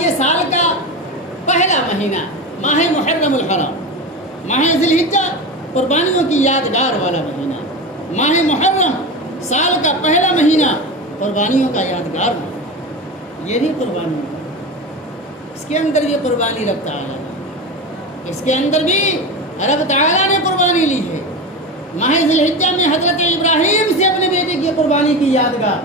یہ سال کا پہلا مہینہ ماہ محرم الحرام، ماہ ذی الحجہ قربانیوں کی یادگار والا مہینہ، ماہ محرم سال کا پہلا مہینہ قربانیوں کا یادگار مہینہ، یہ نہیں قربانی، اس کے اندر یہ قربانی رب تعالیٰ نے، اس کے اندر بھی رب تعالیٰ نے قربانی لی ہے۔ ماہ ذی الحجہ میں حضرت ابراہیم سے اپنے بیٹے کی قربانی کی یادگار،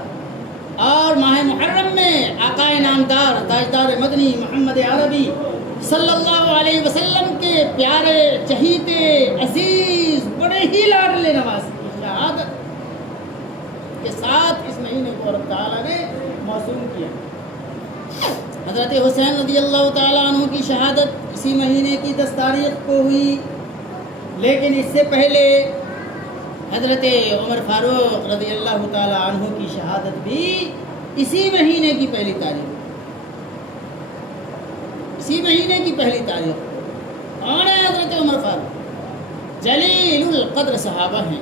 اور ماہ محرم میں آقا نامدار تاجدار مدنی محمد عربی صلی اللہ علیہ وسلم کے پیارے چہیتے عزیز بڑے ہی لاڈلے نواز کی شہادت کے ساتھ اس مہینے کو رب تعالیٰ نے موسوم کیا۔ حضرت حسین رضی اللہ تعالیٰ عنہ کی شہادت اسی مہینے کی 10 تاریخ کو ہوئی، لیکن اس سے پہلے حضرت عمر فاروق رضی اللہ تعالیٰ عنہ کی شہادت بھی اسی مہینے کی پہلی تاریخ، اسی مہینے کی پہلی تاریخ۔ اور حضرت عمر فاروق جلیل القدر صحابہ ہیں۔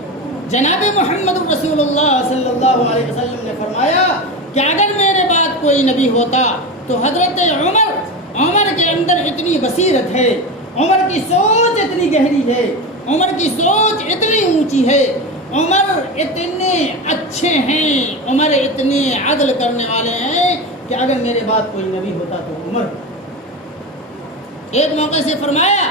جناب محمد رسول اللہ صلی اللہ علیہ وسلم نے فرمایا کہ اگر میرے بعد کوئی نبی ہوتا تو حضرت عمر کے اندر اتنی بصیرت ہے، عمر کی سوچ اتنی گہری ہے، عمر کی سوچ اتنی اونچی ہے، عمر اتنے اچھے ہیں، عمر اتنے عدل کرنے والے ہیں کہ اگر میرے بعد کوئی نبی ہوتا تو عمر۔ ایک موقع سے فرمایا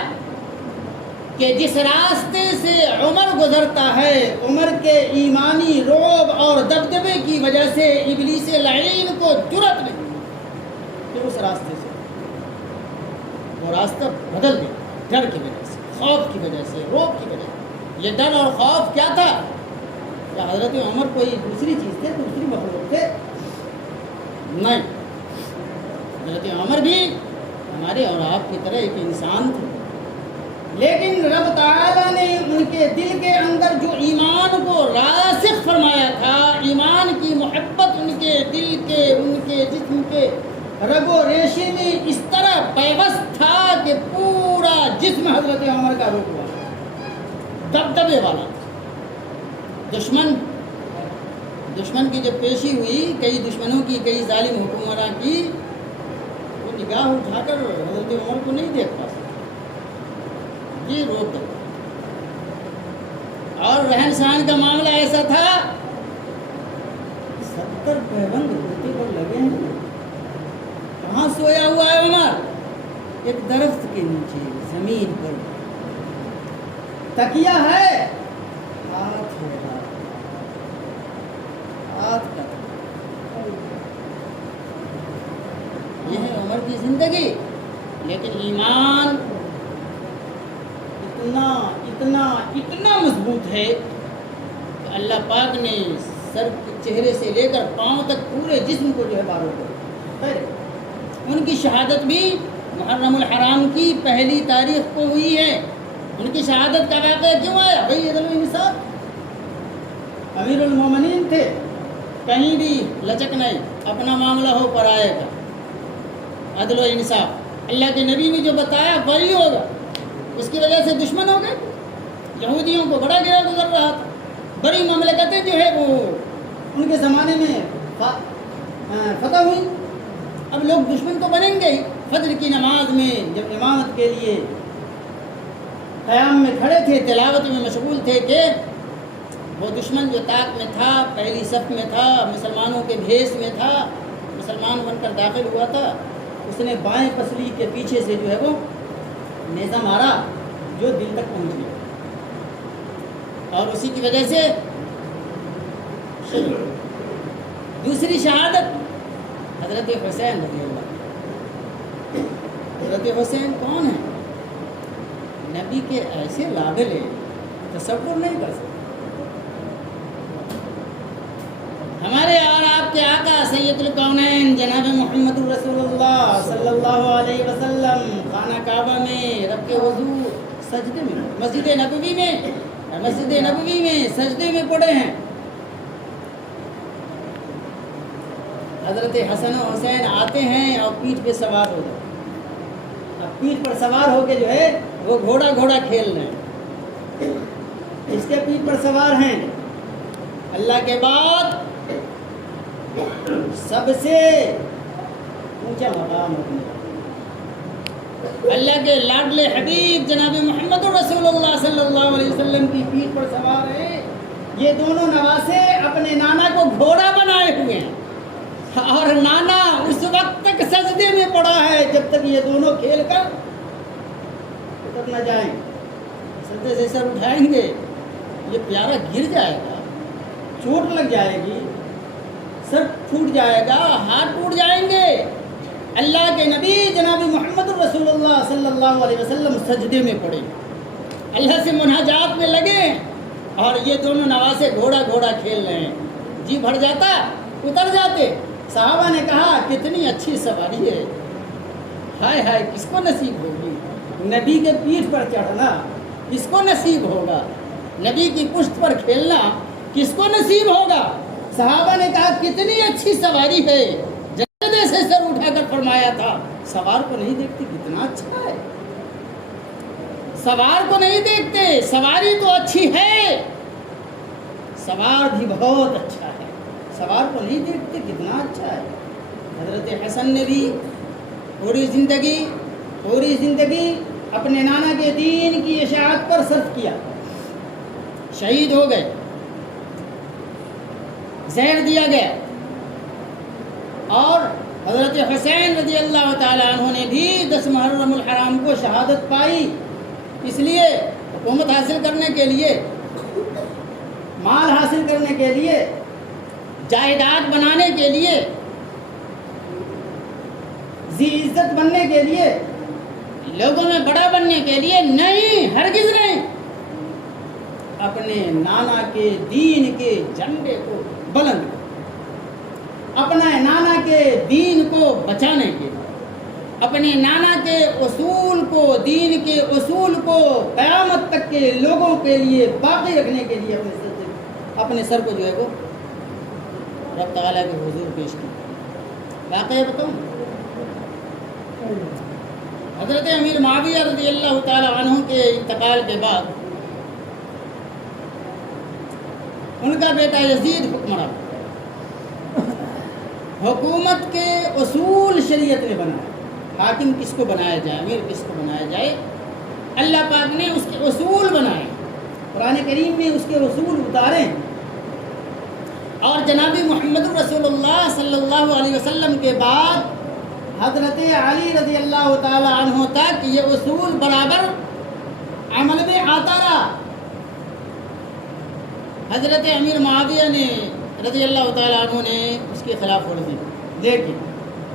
کہ جس راستے سے عمر گزرتا ہے، عمر کے ایمانی رعب اور دبدبے کی وجہ سے ابلیس لعین کو جرأت نہیں کہ اس راستے سے وہ راستہ بدل دے، ڈر کی وجہ سے، خوف کی وجہ سے، رعب کی وجہ سے۔ یہ ڈر اور خوف کیا تھا؟ کیا حضرت عمر کوئی دوسری چیز تھے، دوسری مخلوق تھے؟ نہیں، حضرت عمر بھی ہمارے اور آپ کی طرح ایک انسان تھے، لیکن رب تعالیٰ نے ان کے دل کے اندر جو ایمان کو راسخ فرمایا تھا، ایمان کی محبت ان کے دل کے، ان کے جسم کے رگ و ریشے میں اس طرح پیوست تھا کہ پورا جسم حضرت عمر کا رک ہوا، دبدبے والا۔ دشمن کی جب پیشی ہوئی، کئی دشمنوں کی، کئی ظالم حکمراں کی، وہ نگاہ اٹھا کر حضرت عمر کو نہیں دیکھ پاتے، یہ روک دو۔ اور رہن سہن کا معاملہ ایسا تھا، 70 پیبند دھرتی پر لگے ہیں۔ کہاں سویا ہوا ہے عمر؟ ایک درخت کے نیچے زمین پر، تکیہ ہے، ہاتھ ہے، ہاتھ کا۔ یہ ہے عمر کی زندگی، لیکن ایمان اتنا مضبوط ہے کہ اللہ پاک نے سر کے چہرے سے لے کر پاؤں تک پورے جسم کو جو ہے باروں کو۔ ان کی شہادت بھی محرم الحرام کی پہلی تاریخ کو ہوئی ہے۔ ان کی شہادت کا واقعہ کیوں آیا؟ بھائی عدل و انصاف، امیر المومنین تھے، کہیں بھی لچک نہیں، اپنا معاملہ ہو پرائے کا، عدل و انصاف۔ اللہ کے نبی نے جو بتایا وہی ہوگا، اس کی وجہ سے دشمن ہو گئے، یہودیوں کو بڑا گرا گزر رہا تھا، بڑی مملکتیں جو ہے وہ ان کے زمانے میں فتح ہوئی۔ اب لوگ دشمن تو بنیں گے ہی۔ فجر کی نماز میں جب امامت کے لیے قیام میں کھڑے تھے، تلاوت میں مشغول تھے کہ وہ دشمن جو طاق میں تھا، پہلی صف میں تھا، مسلمانوں کے بھیس میں تھا، مسلمان بن کر داخل ہوا تھا، اس نے بائیں پسلی کے پیچھے سے جو ہے وہ نیزہ مارا جو دل تک پہنچ گیا، اور اسی کی وجہ سے دوسری شہادت حضرت حسین رضی اللہ۔ حضرت حسین کون ہیں؟ نبی کے ایسے لاڈلے، تصور نہیں کر سکتے۔ ہمارے اور آپ کے آقا سید الکونین جناب محمد رسول اللہ صلی اللہ علیہ وسلم خانہ کعبہ میں رب کے حضور سجدے میں، مسجد نبوی میں سجدے میں پڑے ہیں۔ حضرت حسن و حسین آتے ہیں اور پیٹھ پہ سوار ہو جاتے ہیں۔ اب پیٹھ پر سوار ہو کے جو ہے وہ گھوڑا کھیل رہے ہیں، اس کے پیٹھ پر سوار ہیں۔ اللہ کے بعد سب سے اونچا مقام رکھنے والے، اللہ کے لاڈلے حبیب جناب محمد رسول اللہ صلی اللہ علیہ وسلم کی پیٹھ پر سوار ہیں۔ یہ دونوں نواسے اپنے نانا کو گھوڑا بنائے ہوئے ہیں، اور نانا اس وقت تک سجدے میں پڑا ہے جب تک یہ دونوں کھیل کر اتر نہ جائیں۔ سجدے سے سر اٹھائیں گے، یہ پیارا گر جائے گا، چوٹ لگ جائے گی، سر پھوٹ جائے گا، ہاتھ ٹوٹ جائیں گے۔ اللہ کے نبی جناب محمد رسول اللہ صلی اللہ علیہ وسلم سجدے میں پڑے، اللہ سے مناجات میں لگے، اور یہ دونوں نواسے گھوڑا گھوڑا کھیل رہے ہیں۔ جی بھر جاتا، اتر جاتے۔ صحابہ نے کہا کتنی اچھی سواری ہے، ہائے ہائے کس کو نصیب ہوگی نبی کے پیٹھ پر چڑھنا، کس کو نصیب ہوگا نبی کی پشت پر کھیلنا، کس کو نصیب ہوگا؟ صحابہ نے کہا کتنی اچھی سواری ہے، جسدے سے سر اٹھا کر فرمایا تھا سوار کو نہیں دیکھتے کتنا اچھا ہے، سوار کو نہیں دیکھتے، سواری تو اچھی ہے، سوار بھی بہت اچھا ہے، سوار کو نہیں دیکھتے کتنا اچھا ہے۔ حضرت حسن نے بھی پوری زندگی اپنے نانا کے دین کی اشاعت پر صرف کیا، شہید ہو گئے، زہر دیا گیا، اور حضرت حسین رضی اللہ تعالیٰ عنہ نے بھی 10 محرم الحرام کو شہادت پائی۔ اس لیے حکومت حاصل کرنے کے لیے، مال حاصل کرنے کے لیے، جائیداد بنانے کے لیے، ذی عزت بننے کے لیے، لوگوں میں بڑا بننے کے لیے نہیں، ہرگز نہیں، اپنے نانا کے دین کے جھنڈے کو بلند کرو، اپنے نانا کے دین کو بچانے کے لیے، اپنے نانا کے اصول کو، دین کے اصول کو قیامت تک کے لوگوں کے لیے باقی رکھنے کے لیے اپنے سر کو جو ہے وہ رب تعالیٰ کے حضور پیش کی۔ واقعہ بتاؤں، حضرت امیر معاویہ رضی اللہ تعالیٰ عنہ کے انتقال کے بعد ان کا بیٹا یزید حکمران، حکومت کے اصول شریعت نے بنائے، حاکم کس کو بنایا جائے، امیر کس کو بنایا جائے، اللہ پاک نے اس کے اصول بنائے، قرآن کریم میں اس کے اصول اتارے، اور جناب محمد رسول اللہ صلی اللہ علیہ وسلم کے بعد حضرت علی رضی اللہ تعالی عنہ تک یہ اصول برابر عمل میں آتا رہا۔ حضرت امیر معاویہ نے رضی اللہ تعالیٰ عنہ نے اس کی خلاف ورزی، لیکن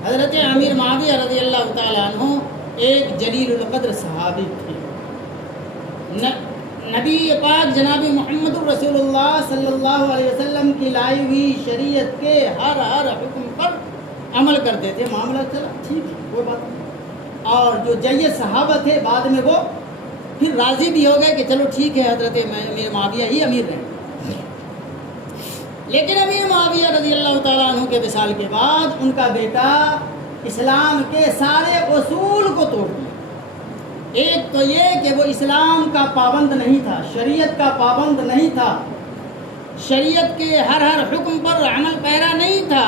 حضرت امیر معاویہ رضی اللہ تعالیٰ عنہ ایک جلیل القدر صحابی تھے، نبی پاک جناب محمد رسول اللہ صلی اللہ علیہ وسلم کی لائی ہوئی شریعت کے ہر حکم پر عمل کرتے تھے، معاملہ چلا ٹھیک ہے کوئی بات نہیں، اور جو جید صحابہ تھے بعد میں وہ پھر راضی بھی ہو گئے کہ چلو ٹھیک ہے حضرت امیر معاویہ ہی امیر رہے۔ لیکن امیر معاویہ رضی اللہ تعالیٰ عنہ کے وصال کے بعد ان کا بیٹا اسلام کے سارے اصول کو توڑ دیا۔ ایک تو یہ کہ وہ اسلام کا پابند نہیں تھا، شریعت کا پابند نہیں تھا، شریعت کے ہر حکم پر عمل پیرا نہیں تھا،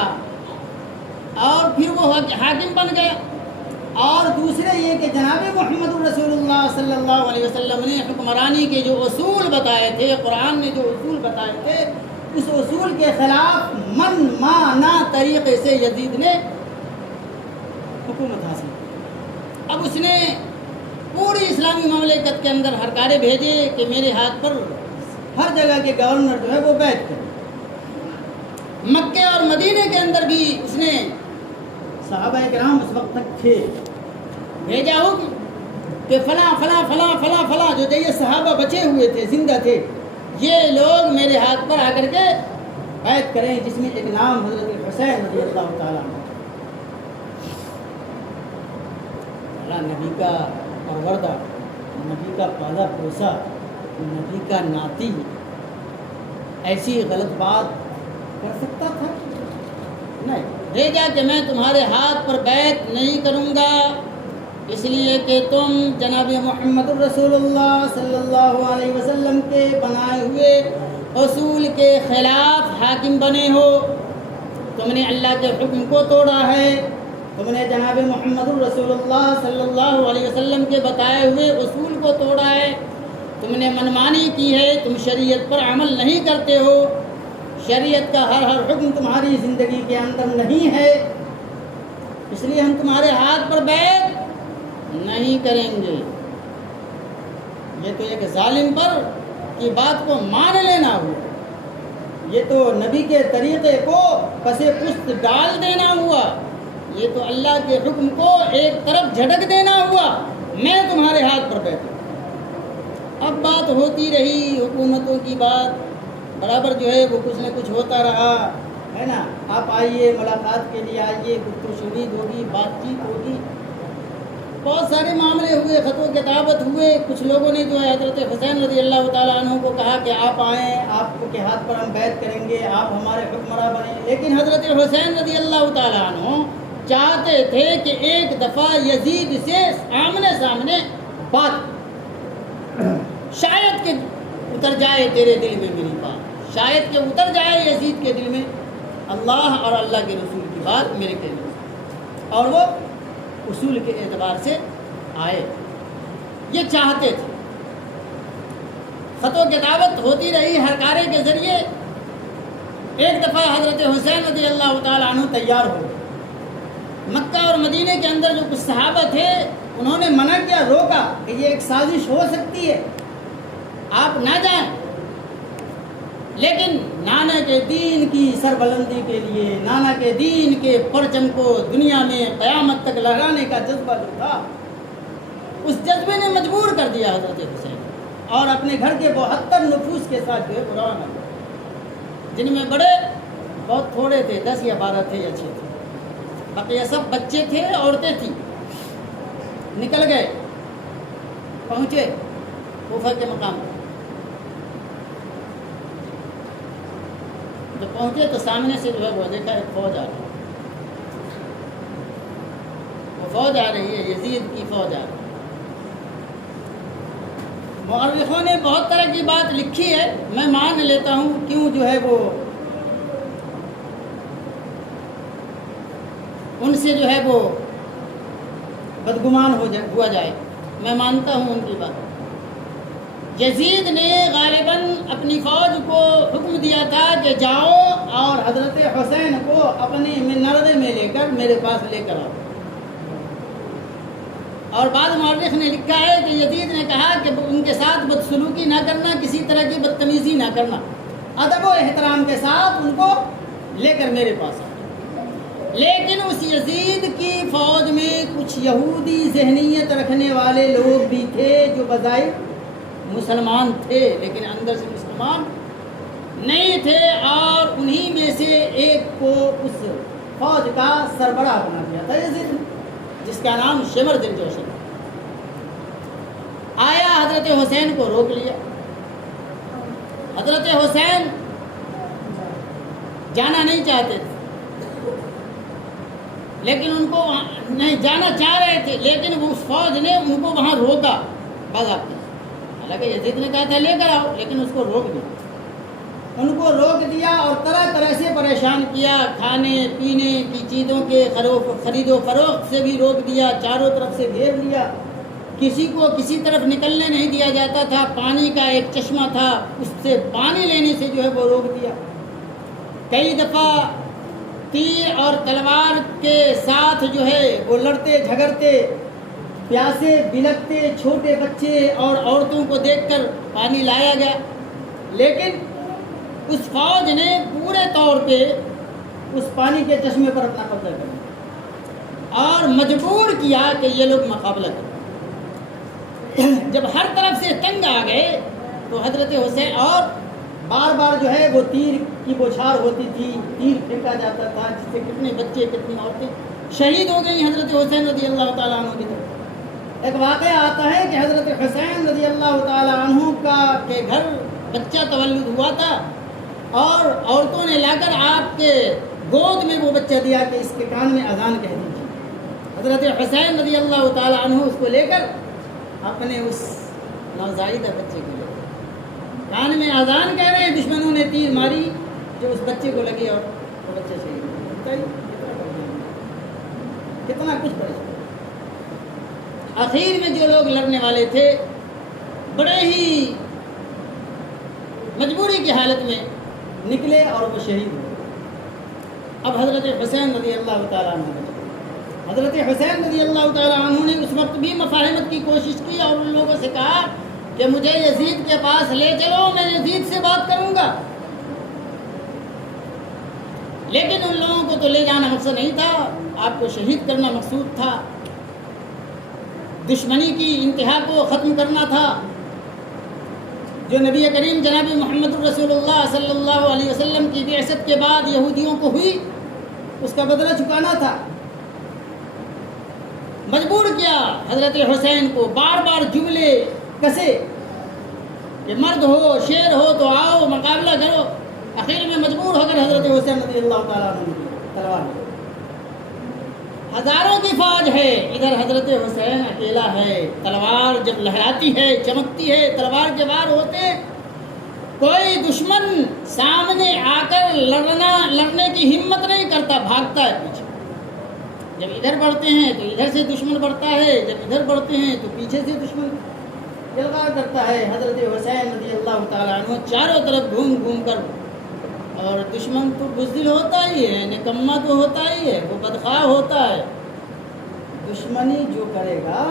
اور پھر وہ حاکم بن گیا۔ اور دوسرے یہ کہ جناب محمد رسول اللہ صلی اللہ علیہ وسلم نے حکمرانی کے جو اصول بتائے تھے، قرآن نے جو اصول بتائے تھے، اس اصول کے خلاف من مانا طریقے سے یزید نے حکومت حاصل کی۔ اب اس نے پوری اسلامی مملکت کے اندر ہرکارے بھیجے کہ میرے ہاتھ پر ہر جگہ کے گورنر جو ہے وہ بیعت کرے۔ مکے اور مدینے کے اندر بھی اس نے صحابہ کرام اس وقت تک تھے، بھیجا حکم کہ فلاں فلاں فلاں فلاں فلاں جو یہ صحابہ بچے ہوئے تھے، زندہ تھے، یہ لوگ میرے ہاتھ پر آ کر کے بیعت کریں، جس میں ایک نام حضرت حسین رضی اللہ تعالیٰ عنہ، نبی کا پروردہ، نبی کا پالا پوسا، نبی کا ناتی ایسی غلط بات کر سکتا تھا؟ نہیں، بھیجا کہ میں تمہارے ہاتھ پر بیعت نہیں کروں گا، اس لیے کہ تم جناب محمد رسول اللہ صلی اللہ علیہ وسلم کے بنائے ہوئے اصول کے خلاف حاکم بنے ہو، تم نے اللہ کے حکم کو توڑا ہے، تم نے جناب محمد الرسول اللہ صلی اللہ علیہ وسلم کے بتائے ہوئے اصول کو توڑا ہے، تم نے منمانی کی ہے، تم شریعت پر عمل نہیں کرتے ہو، شریعت کا ہر حکم تمہاری زندگی کے اندر نہیں ہے، اس لیے ہم تمہارے ہاتھ پر بیعت نہیں کریں گے۔ یہ تو ایک ظالم پر کی بات کو مان لینا ہوا، یہ تو نبی کے طریقے کو پس پشت ڈال دینا ہوا، یہ تو اللہ کے حکم کو ایک طرف جھٹک دینا ہوا، میں تمہارے ہاتھ پر بیٹھا۔ اب بات ہوتی رہی حکومتوں کی بات، برابر جو ہے وہ کچھ نہ کچھ ہوتا رہا ہے نا، آپ آئیے ملاقات کے لیے آئیے، گفتگو شنید ہوگی، بات چیت ہوگی، بہت سارے معاملے ہوئے، خط و کتابت ہوئے، کچھ لوگوں نے جو ہے حضرت حسین رضی اللہ تعالیٰ عنہ کو کہا کہ آپ آئیں، آپ کے ہاتھ پر ہم بیعت کریں گے، آپ ہمارے حکمراں بنیں، لیکن حضرت حسین رضی اللہ تعالیٰ عنہ چاہتے تھے کہ ایک دفعہ یزید سے آمنے سامنے بات، شاید کہ اتر جائے تیرے دل میں میری بات، شاید کہ اتر جائے یزید کے دل میں اللہ اور اللہ کے رسول کی بات میرے دل میں، اور وہ اصول کے اعتبار سے آئے، یہ چاہتے تھے۔ خط و کتابت ہوتی رہی ہر کارے کے ذریعے، ایک دفعہ حضرت حسین رضی اللہ تعالیٰ عنہ تیار ہو، مکہ اور مدینے کے اندر جو کچھ صحابہ تھے انہوں نے منع کیا، روکا کہ یہ ایک سازش ہو سکتی ہے، آپ نہ جائیں، لیکن نانا کے دین کی سربلندی کے لیے، نانا کے دین کے پرچم کو دنیا میں قیامت تک لہرانے کا جذبہ جو تھا، اس جذبے نے مجبور کر دیا حضرت حسین، اور اپنے گھر کے 72 نفوس کے ساتھ جو ہے روانہ ہوا، جن میں بڑے بہت تھوڑے تھے، 10 یا 12 تھے یا 6 تھے، بقیہ سب بچے تھے، عورتیں تھیں۔ نکل گئے، پہنچے کوفہ کے مقام پر، جب پہنچے تو سامنے سے جو ہے وہ دیکھا ایک فوج آ رہی ہے، وہ فوج آ رہی ہے، یزید کی فوج آ رہی ہے۔ مورخوں نے بہت طرح کی بات لکھی ہے، میں مان لیتا ہوں، کیوں جو ہے وہ ان سے جو ہے وہ بدگمان ہوا جائے، میں مانتا ہوں ان کی بات۔ یزید نے غالباً اپنی فوج کو حکم دیا تھا کہ جاؤ اور حضرت حسین کو اپنے نردے میں لے کر میرے پاس لے کر آؤ، اور بعض مورخ نے لکھا ہے کہ یزید نے کہا کہ ان کے ساتھ بدسلوکی نہ کرنا، کسی طرح کی بدتمیزی نہ کرنا، ادب و احترام کے ساتھ ان کو لے کر میرے پاس آؤ۔ لیکن اس یزید کی فوج میں کچھ یہودی ذہنیت رکھنے والے لوگ بھی تھے جو بظاہر مسلمان تھے لیکن اندر سے مسلمان نہیں تھے، اور انہی میں سے ایک کو اس فوج کا سربراہ بنا دیا تھا یزید نے، جس کا نام شمر دل جوشن۔ آیا حضرت حسین کو روک لیا، حضرت حسین جانا نہیں چاہتے تھے، لیکن ان کو نہیں جانا چاہ رہے تھے، لیکن وہ اس فوج نے ان کو وہاں روکا باضابطہ، حالانکہ یزید نے کہا تھا لے کر آؤ، لیکن اس کو روک دیا، ان کو روک دیا اور طرح طرح سے پریشان کیا، کھانے پینے کی چیزوں کے خرید و فروخت سے بھی روک دیا، چاروں طرف سے گھیر لیا، کسی کو کسی طرف نکلنے نہیں دیا جاتا تھا، پانی کا ایک چشمہ تھا اس سے پانی لینے سے جو ہے وہ روک دیا، کئی دفعہ تیر اور تلوار کے ساتھ جو ہے وہ لڑتے جھگڑتے، پیاسے بلکتے چھوٹے بچے اور عورتوں کو دیکھ کر پانی لایا گیا، لیکن اس فوج نے پورے طور پہ اس پانی کے چشمے پر اپنا قبضہ کر لیا اور مجبور کیا کہ یہ لوگ مقابلہ کریں۔ جب ہر طرف سے تنگ آ گئے تو حضرت حسین، اور بار بار جو ہے وہ تیر کی بوچھار ہوتی تھی، تیر پھینکا جاتا تھا، جس سے کتنے بچے کتنی عورتیں شہید ہو گئی حضرت حسین رضی اللہ تعالیٰ عنہ کی طرف۔ ایک واقعہ آتا ہے کہ حضرت حسین رضی اللہ تعالیٰ عنہ کے گھر بچہ تولد ہوا تھا، اور عورتوں نے لا کر آپ کے گود میں وہ بچہ دیا کہ اس کے کان میں اذان کہہ دیجیے۔ حضرت حسین رضی اللہ تعالیٰ عنہ اس کو لے کر اپنے اس نوزائیدہ بچے کو لے کر کان میں اذان کہہ رہے ہیں، دشمنوں نے تیر ماری جو اس بچے کو لگی اور وہ بچہ شہید ہو گیا۔ کتنا کچھ پریشان. آخر میں جو لوگ لڑنے والے تھے بڑے ہی مجبوری کی حالت میں نکلے اور وہ شہید ہوئے. اب حضرت حسین رضی اللہ تعالیٰ عنہ نے حضرت حسین رضی اللہ تعالیٰ عنہ نے اس وقت بھی مفاہمت کی کوشش کی اور ان لوگوں سے کہا کہ مجھے یزید کے پاس لے چلو، میں یزید سے بات کروں گا. لیکن ان لوگوں کو تو لے جانا مقصد نہیں تھا، آپ کو شہید کرنا مقصود تھا، دشمنی کی انتہا کو ختم کرنا تھا. جو نبی کریم جناب محمد الرسول اللہ صلی اللہ علیہ وسلم کی بعثت کے بعد یہودیوں کو ہوئی، اس کا بدلہ چکانا تھا. مجبور کیا حضرت حسین کو، بار بار جملے کسے کہ مرد ہو، شیر ہو تو آؤ مقابلہ کرو. آخر میں مجبور ہو کر حضرت حسین رضی اللہ تعالیٰ عنہ نے تلوار لی. ہزاروں کی فوج ہے، ادھر حضرت حسین اکیلا ہے. تلوار جب لہراتی ہے، چمکتی ہے، تلوار کے وار ہوتے، کوئی دشمن سامنے آ کر لڑنے کی ہمت نہیں کرتا، بھاگتا ہے پیچھے. جب ادھر بڑھتے ہیں تو ادھر سے دشمن بڑھتا ہے، جب ادھر بڑھتے ہیں تو پیچھے سے دشمن جلوہ کرتا ہے. حضرت حسین رضی اللہ تعالیٰ عنہ چاروں طرف گھوم گھوم کر، اور دشمن تو بزدل ہوتا ہی ہے، نکما تو ہوتا ہی ہے، وہ بدخواہ ہوتا ہے. دشمنی جو کرے گا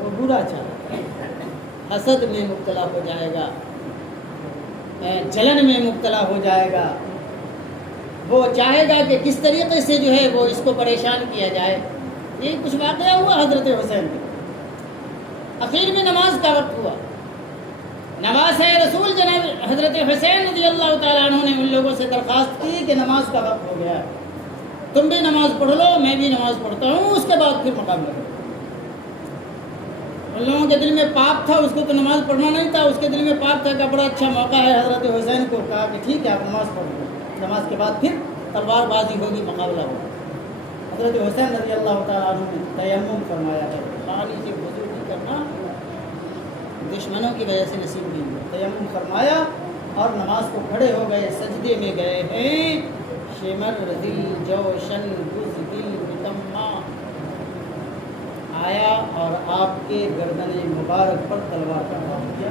وہ برا چاہے گا، حسد میں مبتلا ہو جائے گا، جلن میں مبتلا ہو جائے گا. وہ چاہے گا کہ کس طریقے سے جو ہے وہ اس کو پریشان کیا جائے. یہ کچھ واقعہ ہوا حضرت حسین میں. آخر میں نماز کا وقت ہوا. نماز ہے رسول جناب حضرت حسین رضی اللہ تعالیٰ عنہ نے ان لوگوں سے درخواست کی کہ نماز کا وقت ہو گیا ہے، تم بھی نماز پڑھ لو، میں بھی نماز پڑھتا ہوں، اس کے بعد پھر مقابلہ کرو. ان لوگوں کے دل میں پاپ تھا، اس کو تو نماز پڑھنا نہیں تھا، اس کے دل میں پاپ تھا کہ بڑا اچھا موقع ہے. حضرت حسین کو کہا کہ ٹھیک ہے آپ نماز پڑھ لو، نماز کے بعد پھر تلوار بازی ہوگی، مقابلہ ہوگا. حضرت حسین رضی اللہ تعالیٰ عنہ نے تیمم فرمایا ہے. پانی سے وضو نہیں کرنا دشمنوں کی وجہ سے نصیب نہیں ہوا. تیمم فرمایا اور نماز کو کھڑے ہو گئے، سجدے میں گئے ہیں. شمر دل جوشن بز دل بتما آیا اور آپ کے گردن مبارک پر تلوار کا وار کیا،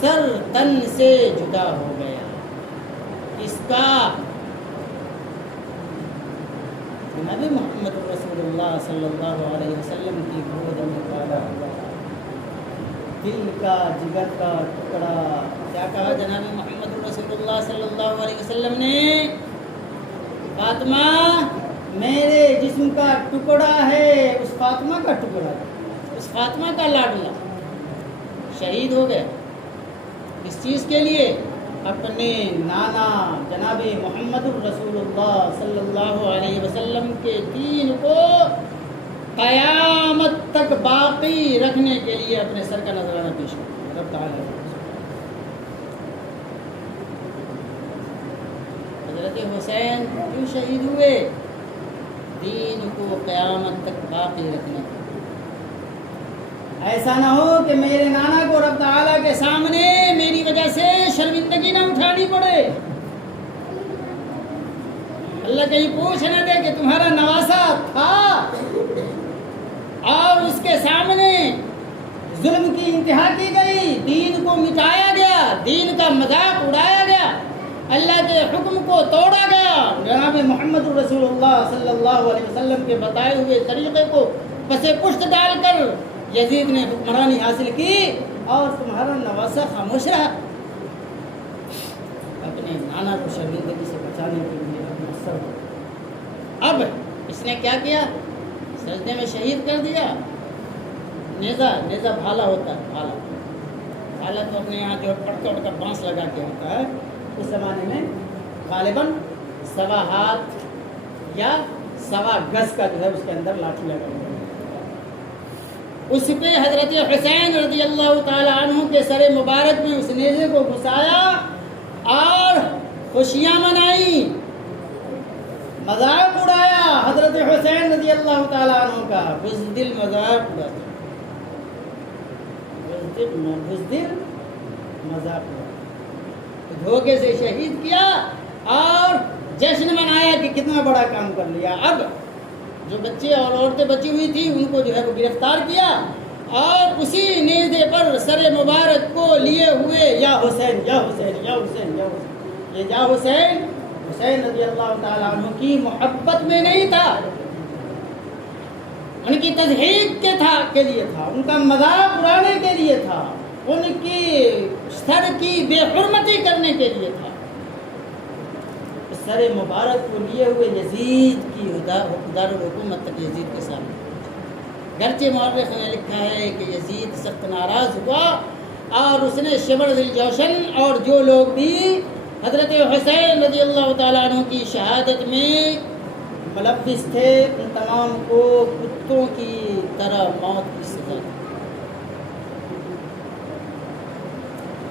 سر تن سے جدا ہو گیا. اس کا جناب محمد رسول اللہ صلی اللہ علیہ وسلم کی گود میں پیدا ہوا. دل کا جگر کا ٹکڑا. کیا کہا جناب محمد رسول اللہ صلی اللہ علیہ وسلم نے؟ فاطمہ میرے جسم کا ٹکڑا ہے، اس فاطمہ کا ٹکڑا ہے، اس فاطمہ کا لاڈلا شہید ہو گیا. اس چیز کے لیے اپنے نانا جناب محمد الرسول اللہ صلی اللہ علیہ وسلم کے دین کو قیامت تک باقی رکھنے کے لیے اپنے سر کا نذرانہ پیش کیا. رب تعالیٰ حضرت حسین کیوں شہید ہوئے؟ دین کو قیامت تک باقی رکھنے. ایسا نہ ہو کہ میرے نانا کو رب تعالیٰ کے سامنے میری وجہ سے شرمندگی نہ اٹھانی پڑے. اللہ کہیں پوچھ نہ دے کہ تمہارا نواسا تھا اور اس کے سامنے ظلم کی انتہا کی گئی، دین کو مٹایا گیا، دین کا مذاق اڑایا گیا، اللہ کے حکم کو توڑا گیا. جناب محمد رسول اللہ صلی اللہ علیہ وسلم کے بتائے ہوئے طریقے کو پس پشت ڈال کر یزید نے حکمرانی حاصل کی اور تمہارا نواسا خاموش رہا. اپنے نانا کو شرمندگی سے بچانے کے لیے اپنا سر، اب اس نے کیا کیا؟ سجدے میں شہید کر دیا. نیزہ بھالا ہوتا ہے، بھالا تو اپنے یہاں جو پڑ کر بانس لگا کے ہوتا ہے. اس زمانے میں غالباً 1.25 ہاتھ یا 1.25 گز کا جو ہے اس کے اندر لاٹھی لگا ہوا. اس پہ حضرت حسین رضی اللہ تعالیٰ عنہ کے سر مبارک میں اس نیزے کو گھسایا اور خوشیاں منائی، مذاق اڑایا. حضرت حسین رضی اللہ تعالیٰ عنہ کا بزدل مذاق اڑایا، بزدل مذاق اڑایا، دھوکے سے شہید کیا اور جشن منایا کہ کتنا بڑا کام کر لیا. اب جو بچے اور عورتیں بچی ہوئی تھیں ان کو جو ہے وہ گرفتار کیا، اور اسی نیزے پر سر مبارک کو لیے ہوئے یا حسین یا حسین یا حسین یا حسین، یہ یا حسین حسین رضی اللہ تعالیٰ عنہ کی محبت میں نہیں تھا، ان کی تضحیک کے لیے تھا، ان کا مذاق اڑانے کے لیے تھا، ان کی سر کی بے حرمتی کرنے کے لیے تھا۔ سر مبارک کو لیے ہوئے یزید کی دارالحکومت تک یزید کے سامنے، گرچہ مورخ نے لکھا ہے کہ یزید سخت ناراض ہوا اور اس نے شمر ذی الجوشن اور جو لوگ بھی حضرت حسین رضی اللہ تعالیٰ عنہ کی شہادت میں ملوث تھے ان تمام کو کتوں کی طرح موت کی سزا دی۔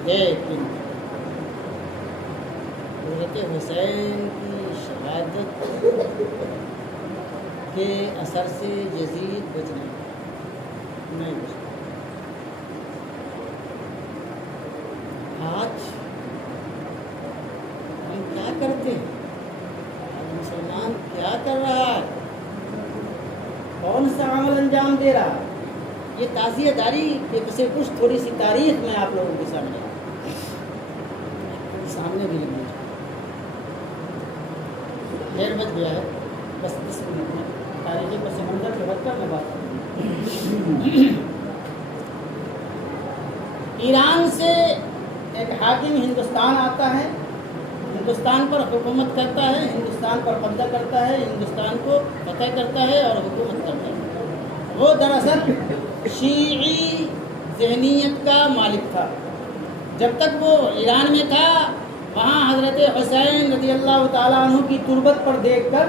لیکن حضرت حسین کی شہادت کے اثر سے یزید بچ نہیں بچا۔ آج ہم کیا کرتے ہیں؟ آج مسلمان کیا کر رہا ہے؟ کون سا عمل انجام دے رہا ہے؟ یہ تعزیہ داری کے سے کچھ تھوڑی سی تاریخ میں آپ لوگوں کے سامنے بھی لکھنا چاہیے۔ 1:30 بج گیا ہے، بس 10 منٹ میں تاریخی پس منظر کے وقت کا میں بات کروں۔ ایران سے ایک حاکم ہندوستان آتا ہے، ہندوستان پر حکومت کرتا ہے، ہندوستان پر قبضہ کرتا ہے، ہندوستان کو فتح کرتا ہے اور حکومت کرتا ہے۔ وہ دراصل شیعی ذہنیت کا مالک تھا۔ جب تک وہ ایران میں تھا وہاں حضرت حسین رضی اللہ تعالیٰ عنہ کی تربت پر دیکھ کر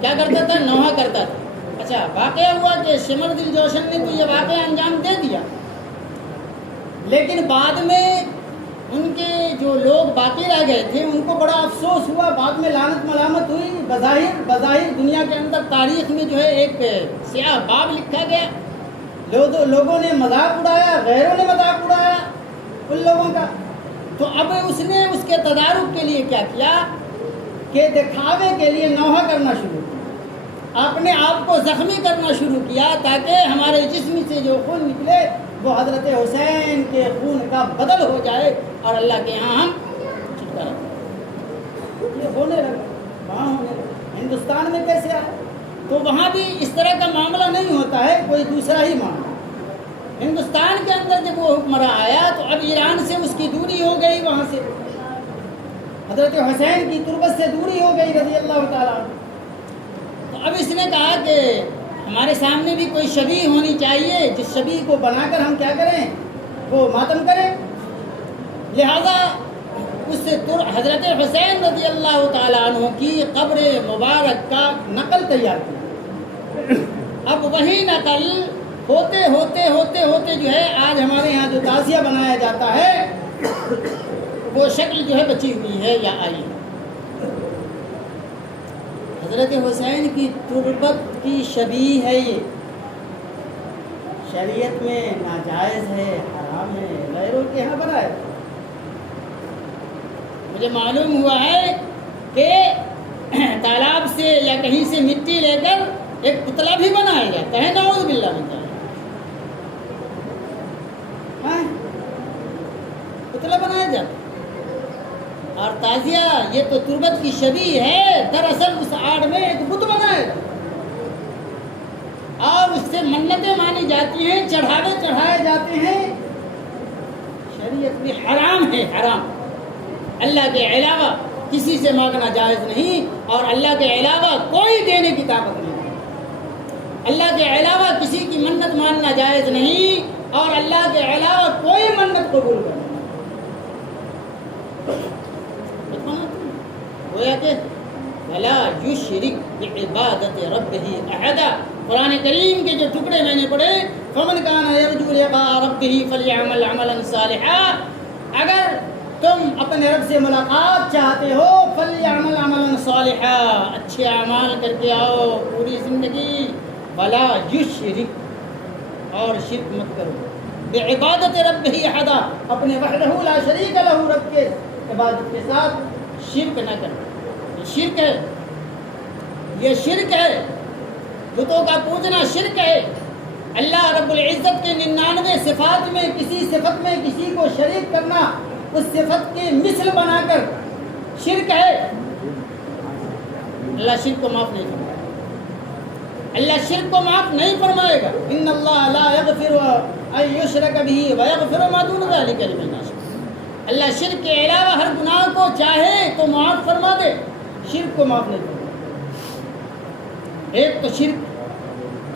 کیا کرتا تھا؟ نوحہ کرتا تھا۔ اچھا، واقعہ ہوا کہ شمر ذی الجوشن نے تو یہ واقعہ انجام دے دیا، لیکن بعد میں ان کے جو لوگ باقی رہ گئے تھے ان کو بڑا افسوس ہوا، بعد میں لعنت ملامت ہوئی، بظاہر دنیا کے اندر تاریخ میں جو ہے ایک سیاہ باب لکھا گیا، لوگوں نے مذاق اڑایا، غیروں نے مذاق اڑایا ان لوگوں کا۔ تو اب اس نے اس کے تدارک کے لیے کیا کیا کہ دکھاوے کے لیے نوحہ کرنا شروع کیا، اپنے آپ کو زخمی کرنا شروع کیا تاکہ ہمارے جسم سے جو خون نکلے وہ حضرت حسین کے خون کا بدل ہو جائے اور اللہ کے یہاں ہم چھٹکارا پائیں۔ یہ ہونے لگا، وہاں ہونے لگا۔ ہندوستان میں کیسے آئے؟ تو وہاں بھی اس طرح کا معاملہ نہیں ہوتا ہے، کوئی دوسرا ہی معاملہ۔ ہندوستان کے اندر جب وہ حکمراں آیا تو اب ایران سے اس کی دوری ہو گئی، وہاں سے حضرت حسین کی تربت سے دوری ہو گئی رضی اللہ تعالیٰ عنہ۔ تو اب اس نے کہا کہ ہمارے سامنے بھی کوئی شبیہ ہونی چاہیے جس شبیہ کو بنا کر ہم کیا کریں، وہ ماتم کریں۔ لہذا اس سے حضرت حسین رضی اللہ تعالیٰ عنہ کی قبر مبارک کا نقل تیار کی۔ اب وہی نقل ہوتے جو ہے آج ہمارے یہاں جو تعزیہ بنایا جاتا ہے وہ شکل جو ہے بچی ہوئی ہے یا آئی ہے۔ حضرت حسین کی تربت کی شبیہ ہے، یہ شریعت میں ناجائز ہے، حرام ہے، غیروں کے یہاں بنایا۔ مجھے معلوم ہوا ہے کہ تالاب سے یا کہیں سے مٹی لے کر ایک پتلا بھی بنایا جاتا ہے، نعوذ باللہ من ذالک۔ پتلا بنایا جاتا ہے اور تعزیہ یہ تو تربت کی شبیہ ہے، دراصل اس آڑ میں ایک بت بنایا جاتا ہے اور اس سے منتیں مانی جاتی ہیں، چڑھاوے چڑھائے جاتے ہیں۔ شریعت میں حرام ہے، حرام۔ اللہ کے علاوہ کسی سے مانگنا جائز نہیں اور اللہ کے علاوہ کوئی دینے کی طاقت نہیں۔ اللہ کے علاوہ کسی کی منت ماننا جائز نہیں اور اللہ کے علاوہ کوئی منت قبول کرنا۔ گویا کہ وَلَا يُشْرِكْ بِعِبَادَةِ رَبِّهِ أَحَدًا، قرآن کریم کے جو ٹکڑے میں نے پڑھے، فَمَنْ كَانَ يَرْجُو لِقَاءَ رَبِّهِ فَلْيَعْمَلْ عَمَلًا صَالِحًا، اگر تم اپنے رب سے ملاقات چاہتے ہو فَلْيَعْمَلْ عَمَلًا صَالِحًا، اچھے اعمال کر کے آؤ پوری زندگی۔ وَلَا يُشْرِكْ، اور شرک مت کرو، بِعِبَادَةِ رَبِّهِ أَحَدًا، اپنے وحدہ لا شریک لہ رب کے عبادت کے ساتھ شرک نہ کرو، یہ شرک ہے۔ یہ شرک ہے، بتوں کا پوجنا شرک ہے۔ اللہ رب العزت کے 99 صفات میں کسی صفت میں کسی کو شریک کرنا، اس صفت کے مثل بنا کر شرک ہے۔ اللہ شرک کو معاف نہیں فرمائے گا، اللہ شرک کو معاف نہیں فرمائے گا۔ ان اللہ لا یغفر ان یشرک بہ ویغفر ما دون ذلک لمن یشاء۔ اللہ شرک کے علاوہ ہر گناہ کو چاہے تو معاف فرما دے، شرک کو معاف نہیں فرمائے۔ ایک تو شرک،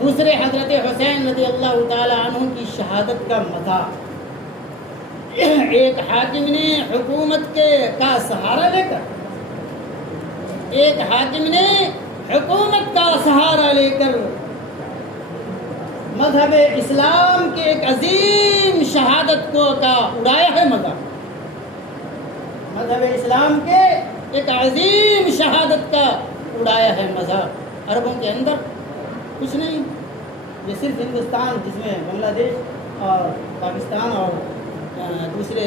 دوسرے حضرت حسین رضی اللہ تعالی عنہ کی شہادت کا مذاق۔ ایک حاکم نے حکومت کا سہارا لے کر، ایک حاکم نے حکومت کا سہارا لے کر مذہب اسلام کے ایک عظیم شہادت کو کا اڑایا ہے مذاق۔ مذہب اسلام کے ایک عظیم شہادت کا اڑایا ہے مذاق۔ عربوں کے اندر کچھ نہیں، یہ صرف ہندوستان جس میں بنگلہ دیش اور پاکستان اور دوسرے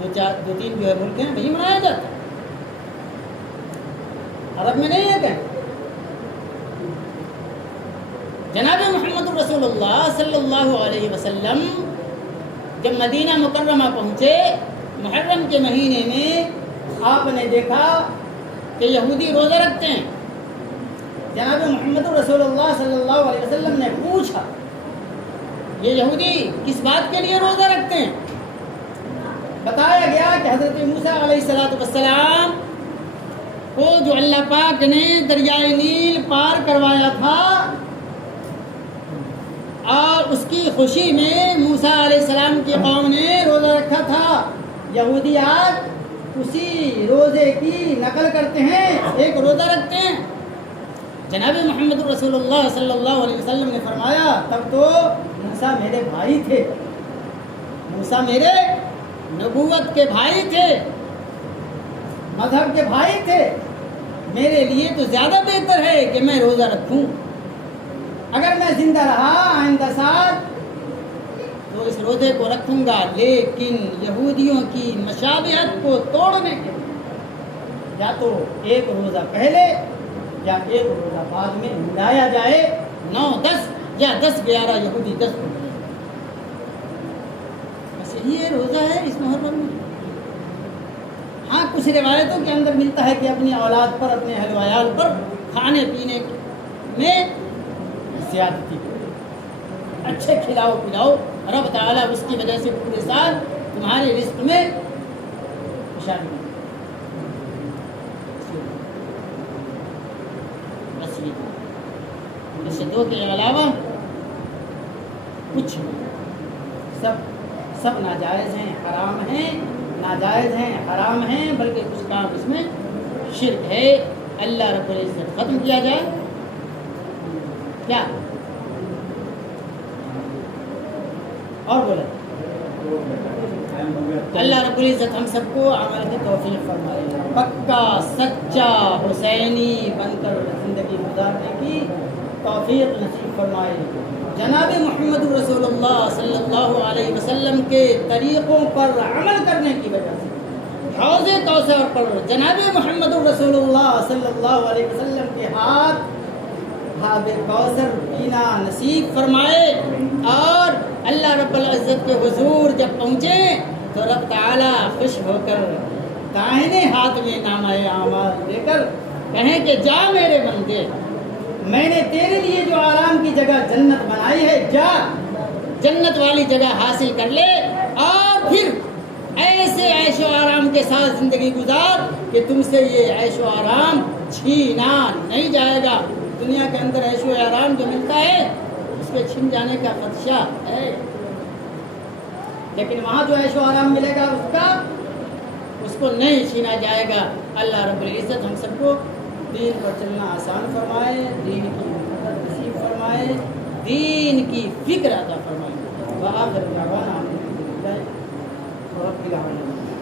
دو تین جو ہے ملک ہیں وہی منایا جاتا ہے، عرب میں نہیں ہے کہیں۔ جناب محمد رسول اللہ صلی اللہ علیہ وسلم جب مدینہ مکرمہ پہنچے، محرم کے مہینے میں آپ نے دیکھا کہ یہودی روزہ رکھتے ہیں۔ جناب محمد رسول اللہ صلی اللہ علیہ وسلم نے پوچھا یہ یہودی کس بات کے لیے روزہ رکھتے ہیں؟ بتایا گیا کہ حضرت موسیٰ علیہ السلام کو جو اللہ پاک نے دریائے نیل پار کروایا تھا، اور اس کی خوشی میں موسیٰ علیہ السلام کی قوم نے روزہ رکھا تھا۔ یہودی آج اسی روزے کی نقل کرتے ہیں، ایک روزہ رکھتے ہیں۔ جناب محمد رسول اللہ صلی اللہ علیہ وسلم نے فرمایا تب تو موسیٰ میرے بھائی تھے، موسیٰ میرے نبوت کے بھائی تھے، مذہب کے بھائی تھے، میرے لیے تو زیادہ بہتر ہے کہ میں روزہ رکھوں۔ اگر میں زندہ رہا آئندہ سال تو اس روزے کو رکھوں گا، لیکن یہودیوں کی مشابہت کو توڑنے کے لیے یا تو ایک روزہ پہلے یا ایک روزہ بعد میں ملایا جائے، 9-10 یا 10-11 یہودی 10 کو ملے، بس یہی روزہ ہے اس محرم میں۔ ہاں کچھ روایتوں کے اندر ملتا ہے کہ اپنی اولاد پر، اپنے اہل وعیال پر کھانے پینے میں زیادتی کرو، اچھے کھلاؤ پلاؤ، رب تعالیٰ اس کی وجہ سے پورے سال تمہارے رزق میں اشارہ کرے۔ بس یہ اس دو کے علاوہ کچھ نہیں، سب ناجائز ہیں، حرام ہیں، ناجائز ہیں، حرام ہیں، بلکہ کچھ کام اس میں شرک ہے۔ اللہ رب العزت ختم کیا جائے کیا اور بولے اللہ رب العزت ہم سب کو عمل کی توفیق فرمائے، پکا سچا حسینی بن کر زندگی گزارنے کی توفیق نصیب فرمائے۔ جناب محمد رسول اللہ صلی اللہ علیہ وسلم کے طریقوں پر عمل کرنے کی وجہ سے حوض کوثر پر جناب محمد رسول اللہ صلی اللہ علیہ وسلم کے ہاتھ حوض کوثر پینا نصیب فرمائے، اور اللہ رب العزت کے حضور جب پہنچے تو رب تعالیٰ خوش ہو کر دائنے ہاتھ میں نامہ اعمال دے کر کہیں کہ جا میرے بندے، میں نے تیرے لیے جو آرام کی جگہ جنت بنائی ہے، جا جنت والی جگہ حاصل کر لے، اور پھر ایسے عیش و آرام کے ساتھ زندگی گزار کہ تم سے یہ عیش و آرام چھینا نہیں جائے گا۔ دنیا کے اندر عیش و آرام جو ملتا ہے اس کے چھن جانے کا خدشہ ہے، لیکن وہاں جو عیش و آرام ملے گا اس کو نہیں چھینا جائے گا۔ اللہ رب العزت ہم سب کو دین پر چلنا آسان فرمائے، دین کی محبت نصیب فرمائے، دین کی فکر عطا فرمائے۔ وآخر دعوانا الحمدللہ رب العالمین۔